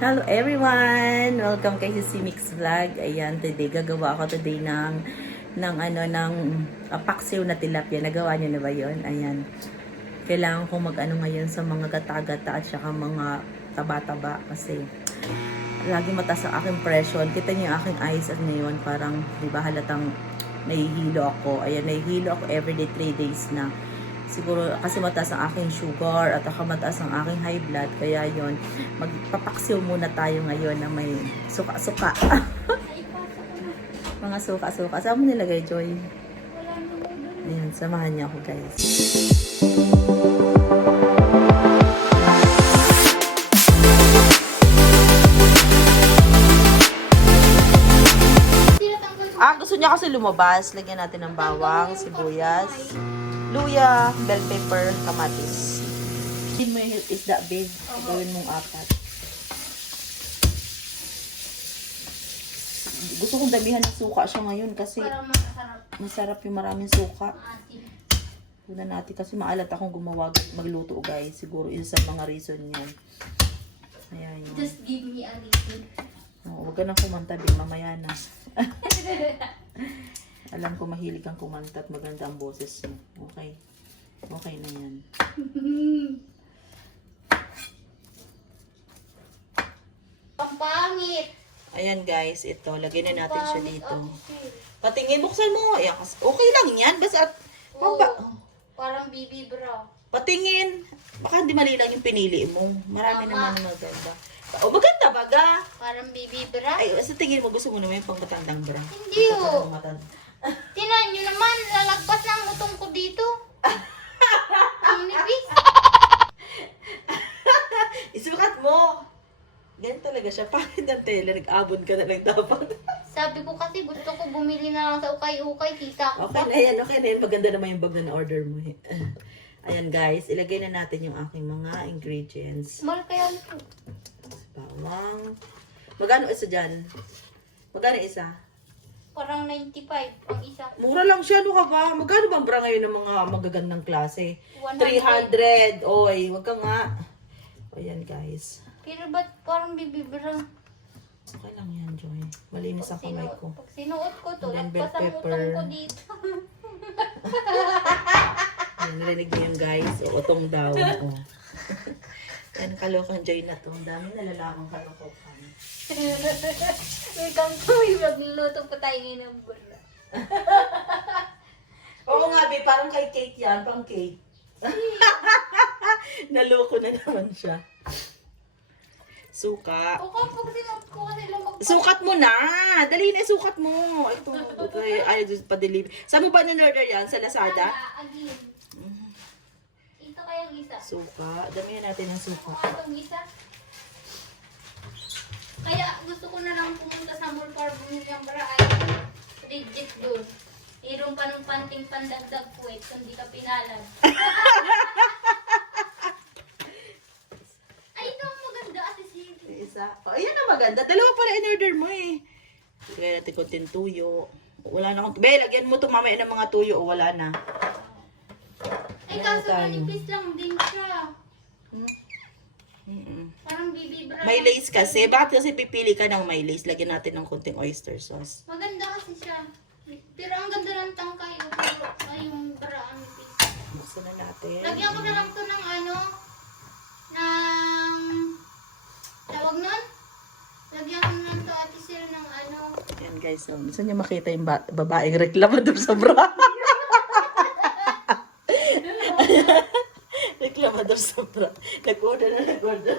Hello everyone! Welcome kay si Mix Vlog. Ayan, today gagawa ako today ng ng ano ng uh, paksiw na tilapia. Nagawa niyo na ba 'yon? Ayan. Kailangan kong mag-ano ngayon sa mga gata-gata at saka mga taba-taba kasi lagi mataas ang aking presyon. Kita niyo yung aking eyes at ngayon parang 'di ba halatang nahihilo ako. Ayan, nahihilo ako everyday 3 days na siguro kasi mataas ang aking sugar at saka mataas ang aking high blood kaya yon magpapaksiw muna tayo ngayon na may suka-suka. Mga suka-suka. Saan mo nilagay Joy? ayan samahan niyo ako guys. Ah gusto niya kasi lumabas. Lagyan natin ng bawang sibuyas luya, bell pepper, kamatis. Din mo yung isda, babe. Gawin mong apat. Gusto kong damihan ng suka siya ngayon kasi Para masarap. masarap yung maraming suka. Asin. Una natin kasi maalat akong gumawa magluto guys. Siguro isa sa mga reason yan. Ayan yun. Just give me a little. Oh, huwag ka nang kumanta, babe. Mamaya na. Alam ko mahilig kang kumanta at maganda ang boses mo. Okay. Okay na yan. Ang pangit. Ayan guys, ito. Lagyan na natin siya dito. Ate. Patingin, buksan mo. Ayan, okay lang yan. Basta at, Oo. maba, Parang bibi bra. patingin. Baka hindi mali lang yung pinili mo. Marami Tama. naman na maganda. O, maganda baga. Parang bibi bra. Ay, sa tingin mo, gusto mo naman yung pang matandang bra. Hindi oh. Tinan nyo naman, lalagpas ng utong ko dito. Ang nipis. Isukat mo. Ganyan talaga siya. Pangit ang tela. Nag-abon ka na lang dapat. Sabi ko kasi gusto ko bumili na lang sa ukay-ukay. Kita ko Okay na yan, okay na yan. Maganda naman yung bag na na-order mo. eh. Ayan guys, ilagay na natin yung aking mga ingredients. Small kaya nito. Bawang. Magkano isa dyan? Magkano isa? Parang 95 ang isa. Mura lang siya, ano ka ba? Magkano bang bra ngayon ng mga magagandang klase? 100. 300. Oy, wag ka nga. Ayan guys. Pero ba't parang bibi bra? Okay lang yan, Joy. Malinis ang kamay ko. Pag sinuot ko to, And then bell pepper. ko dito. Ayan, narinig niyo yun guys. O, utong daw. O. Yan, kalokan Joy na to. Ang dami nalalakang kalokohan. Welcome to my magluluto pa tayo ngayon ng bura. Oo nga, be, parang kay cake yan, pang cake. Naloko na naman siya. Suka. O kung pag sinuot ko kasi lumag... Sukat mo na! Dali na, sukat mo. Ito, ito ay, ay, pa-deliver. Saan mo ba na-order yan? Sa Lazada? Again. Ito kayang isa. Suka. Damihan natin ng suka. Kung itong isa. Kaya gusto ko na lang pumunta sa mall para bumili ng bra ay legit doon. Mayroon pa ng panting pandagdag kwet kung di ka pinalag. ay, ito ang maganda ate. Yung Isa. Oh, ayan ang maganda. Dalawa pala in-order mo eh. Kaya natin konting tuyo. Wala na akong... Be, lagyan mo ito mamaya ng mga tuyo o wala na. Ay, kaso manipis lang din siya. Mm-mm. Parang bibi bra. May lace kasi. Bakit kasi pipili ka ng may lace? Lagyan natin ng konting oyster sauce. Maganda kasi siya. Pero ang ganda ng tangkay. oh, Pero ay, yung bra ang nipis. Buksan na natin. Lagyan ko na lang to ng ano, ng, tawag nun? Lagyan ko na lang to ate sir ng ano, Yan guys. So, gusto niyo makita yung ba- babaeng reklamador sa bra. reklamador sa bra. Nag-order na nag-order.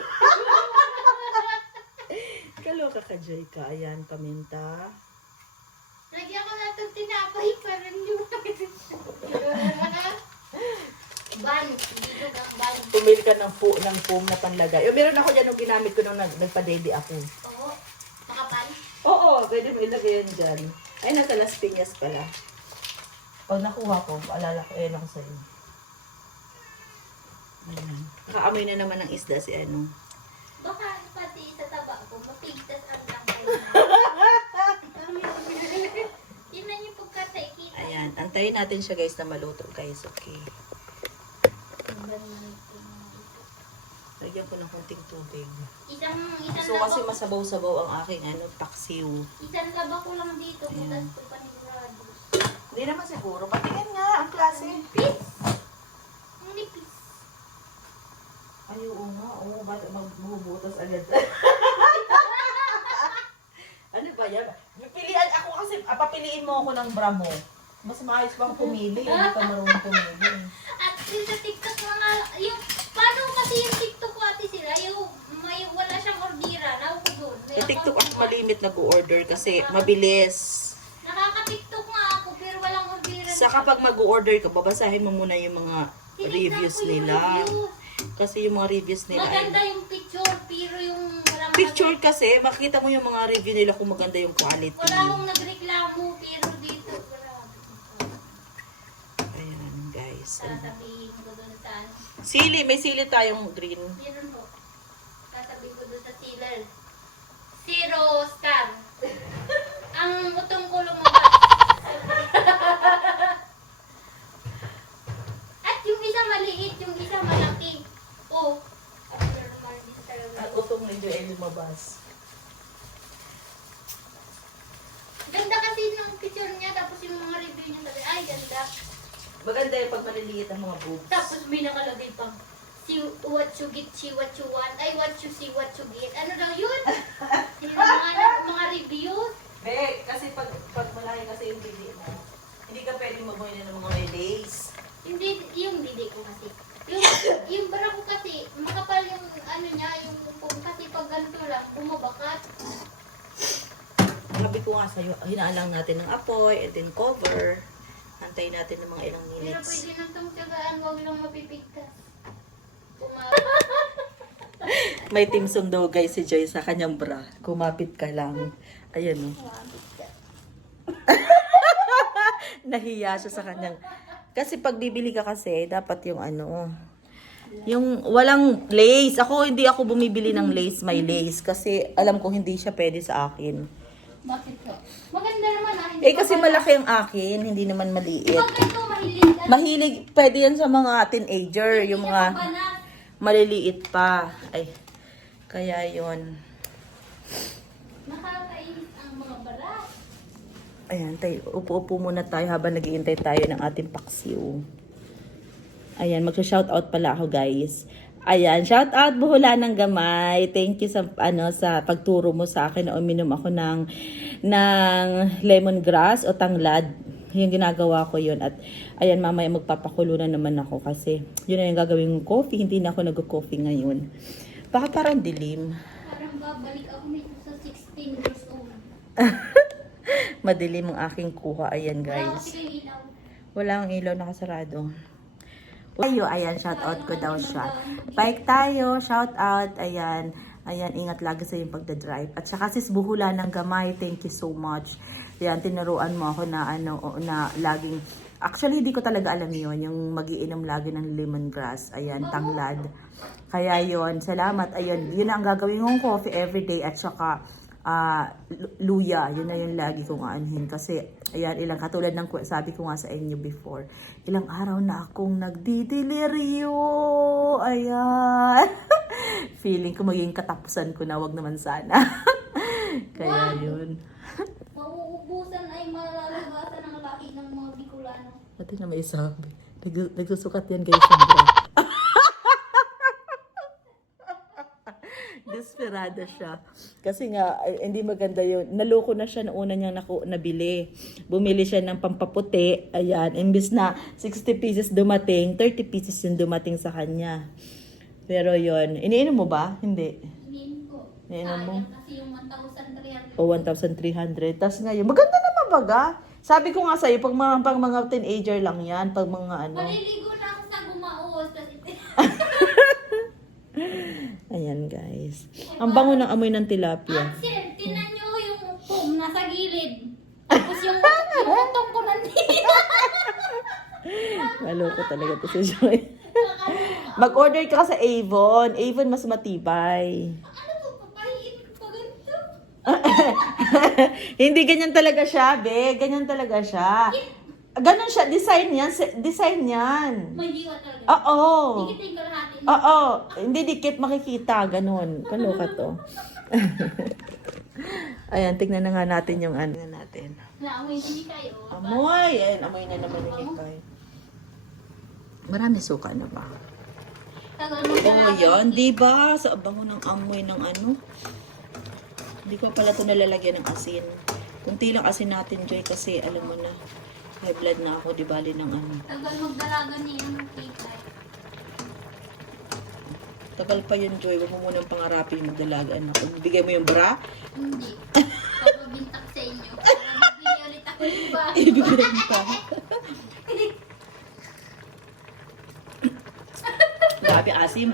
Kaloka ka, ka. Ayan, paminta. lagyan ko na to tinapay para hindi mo Ban, dito ang ban. Pumili ka ng, po, ng foam na panlagay. O, meron ako dyan nung ginamit ko nung nag, nagpa-daily ako. Oo, nakapan. Oo, pwede mo ilagay yan dyan. Ay, nasa Las Piñas pala. Pag nakuha ko, paalala ko, ayan ako sa'yo. Ayan. Kaamoy na naman ng isda si ano. Baka pati sa taba ko, mapigtas ang. Yun na yung pagkatay kita. Ayan, antayin natin siya guys na maluto guys, okay. Lagyan ko ng konting tubig. Isang, isang So kasi masabaw-sabaw ang aking ano, paksiw. isang laba ko lang dito. Butas ko panigurado. Hindi naman siguro. Patingin nga ang klase. Nipis. Ay, oo nga. Oo, ba't magbubutas agad? ba yan? Pilihan ako kasi, ah, papiliin mo ako ng bra mo. Mas maayos pang pumili. Hindi ka marunong pumili. At yung sa TikTok mga, yung, paano kasi yung TikTok ko ate sila, yung, may, wala siyang ordira, naupo doon. Sa TikTok ako ko. malimit nag-order kasi mabilis. Nakaka-TikTok nga ako, pero walang ordira. Sa kapag mag-order ka, babasahin mo muna yung mga Tinignan reviews ko yung nila. review. Kasi yung mga reviews nila Maganda ay... yung Picture kasi, makita mo yung mga review nila kung maganda yung quality. Wala akong nagreklamo, pero dito, wala. Ayan, guys. Sasabihin ko doon sa ano. Sili, may sili tayong green. Yun po. Sasabihin ko doon sa sealer. Zero star. Ang utong ko lumabas. At yung isa maliit, yung isa malaki. Oh. Normal din talaga. Ni Joel lumabas. Ganda kasi ng picture niya, tapos yung mga review niya sabi, ay ganda. Maganda yung pag maliliit ang mga boobs. Tapos may nakalagay pang, see what you get, see what you want, ay what you see, what you get. Ano daw yun? Yung mga, mga review. Be, kasi pag, pag malaki kasi yung bili mo, hindi ka pwede mabuhay ng mga relays. Hindi, yung didi ko kasi. Yung, yung bara ko kasi, makapal yung ano niya, yung pum kasi pag ganito lang, bumabakat. Sabi ko nga hinaalang natin ng apoy, and then cover. Antayin natin ng mga ilang Pero minutes. pwede nang tong tiyagaan, huwag lang mapipigtas. May team daw guys si Joy sa kanyang bra. Kumapit ka lang. Ayan oh. Nahiya siya sa kanyang... Kasi pag bibili ka kasi, dapat yung ano... Yung walang lace. Ako, hindi ako bumibili ng lace, may lace. Kasi alam ko hindi siya pwede sa akin. Bakit ko? Maganda naman ah. Eh kasi malaki ang akin, hindi naman maliit. Ito, mahilig pwede yan sa mga teenager, yung mga maliliit pa. Ay, kaya yon Nakakainis ang mga balat. Ayan, tayo, upo-upo muna tayo habang naghihintay tayo ng ating paksiw. Ayan, magsha-shoutout pala ako, guys. Ayan, shoutout buhula ng gamay. Thank you sa ano sa pagturo mo sa akin na uminom ako ng ng lemongrass o tanglad. Yung ginagawa ko yun. At ayan, mamaya magpapakulo na naman ako kasi yun na yung gagawin kong coffee. Hindi na ako nag-coffee ngayon. Baka parang dilim. Parang babalik ako nito sa 16 years old. Madilim ang aking kuha. Ayan, guys. Wala ang ilaw nakasarado. Ayo, ayan, shout out ko daw siya. Bike tayo, shout out, ayan. Ayan, ingat lagi sa yung pagdadrive. At saka sis buhula ng gamay, thank you so much. Ayan, tinuruan mo ako na ano, na laging, actually hindi ko talaga alam yon yung magiinom lagi ng lemongrass. Ayan, tanglad. Kaya yon salamat. Ayun, yun ang gagawin kong coffee everyday at saka ah, lu- luya, yun na yung lagi kong aanhin. Kasi, ayan, ilang katulad ng sabi ko nga sa inyo before, ilang araw na akong nagdidelirio. Ayan. Feeling ko magiging katapusan ko na, wag naman sana. Kaya yun. Mauubusan ay malalagasan ang laki ng mga Bicolano. Pati na may sabi. Nag- nagsusukat yan guys bra. Desperada siya. Kasi nga, ay, hindi maganda yun. Naloko na siya na una niyang naku, nabili. Bumili siya ng pampaputi. Ayan. Imbis na 60 pieces dumating, 30 pieces yung dumating sa kanya. Pero yon iniinom mo ba? Hindi. Inin ko. Iniinom mo? Kasi yung 1,300. O 1,300. Tapos ngayon, maganda naman baga. Sabi ko nga sa'yo, pag mga, pag mga teenager lang yan, pag mga ano. Maliligo na ako sa gumaos. Kasi Ayan guys. Ang bango ng amoy ng tilapia. Axel, tinan nyo yung foam nasa gilid. Tapos yung, yung utong ko nandito. Maloko talaga to si Joy. Mag-order ka sa Avon. Avon mas matibay. ano? Hindi ganyan talaga siya, be. Ganyan talaga siya. Ganon siya. Design yan. Design yan. May diwa talaga. Oo. Tikitin ko lahat. Oo, hindi dikit makikita, ganun. Kaloka to. Ayan, tignan na nga natin yung ano natin. Naamoy din kayo. Amoy! Ayan, amoy na naman ni Kikay. Marami suka na ba? Oo, yan. Di ba? Sa abango ng amoy ng ano. Hindi ko pala ito nalalagyan ng asin. Kunti lang asin natin, Joy, kasi alam mo na, high blood na ako, di bali ng ano. Tagal magdalaga ni ano kikay. Tagal pa yun, Joy. Huwag mo munang pangarapin yung magdalagaan ako. Bigay mo yung bra, Hindi. Papabintak sa inyo. Magbili ulit ako ng bahay. ibigay mo pa. Grabe, asim.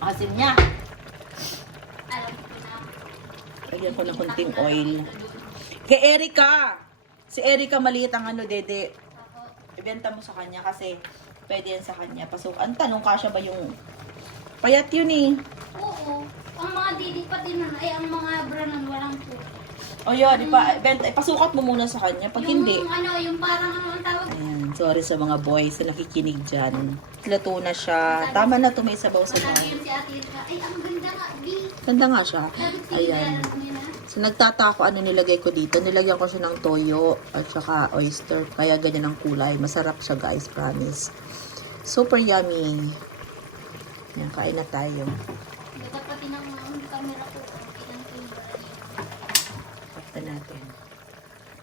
Asim niya. Alam ko na. Lagyan ko ng konting oil. Kay Erika! Si Erika maliit ang ano, dede. Ibenta mo sa kanya kasi pwede yan sa kanya. Pasok. Ang tanong kasya ba yung... Payat yun eh. Oo. Ang mga didi pati nun ay ang mga branon walang po. O yun, ipa, ibenta, ipasukat mo muna sa kanya. Pag yung hindi, ano, yung parang ano ang tawag? Ayan, sorry sa mga boys na nakikinig dyan. Luto na siya. Tama na to, may sabaw sa yun si Irka. Ay, ang ganda nga, B. Ganda nga siya. Ayan. na. So, nagtatako ano nilagay ko dito. Nilagyan ko siya ng toyo at saka oyster. Kaya ganyan ang kulay. Masarap siya guys, promise. Super yummy. Yan, kain na tayo. Dapat pati ng camera ko. Pakta natin.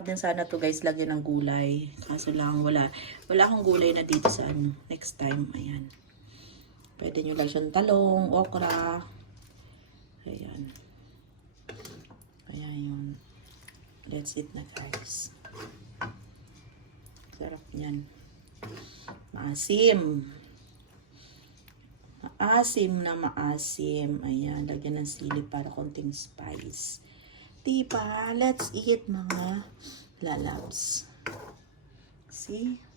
Din sana to guys, lagyan ng gulay. Kaso lang, wala. Wala akong gulay na dito sa ano. Next time, ayan. Pwede nyo lang siyang talong, okra. Ayan. Ayan yun. Let's eat na guys. Sarap niyan. Maasim. Maasim na maasim. Ayan, lagyan ng sili para konting spice. Diba? Let's eat mga lalabs. See?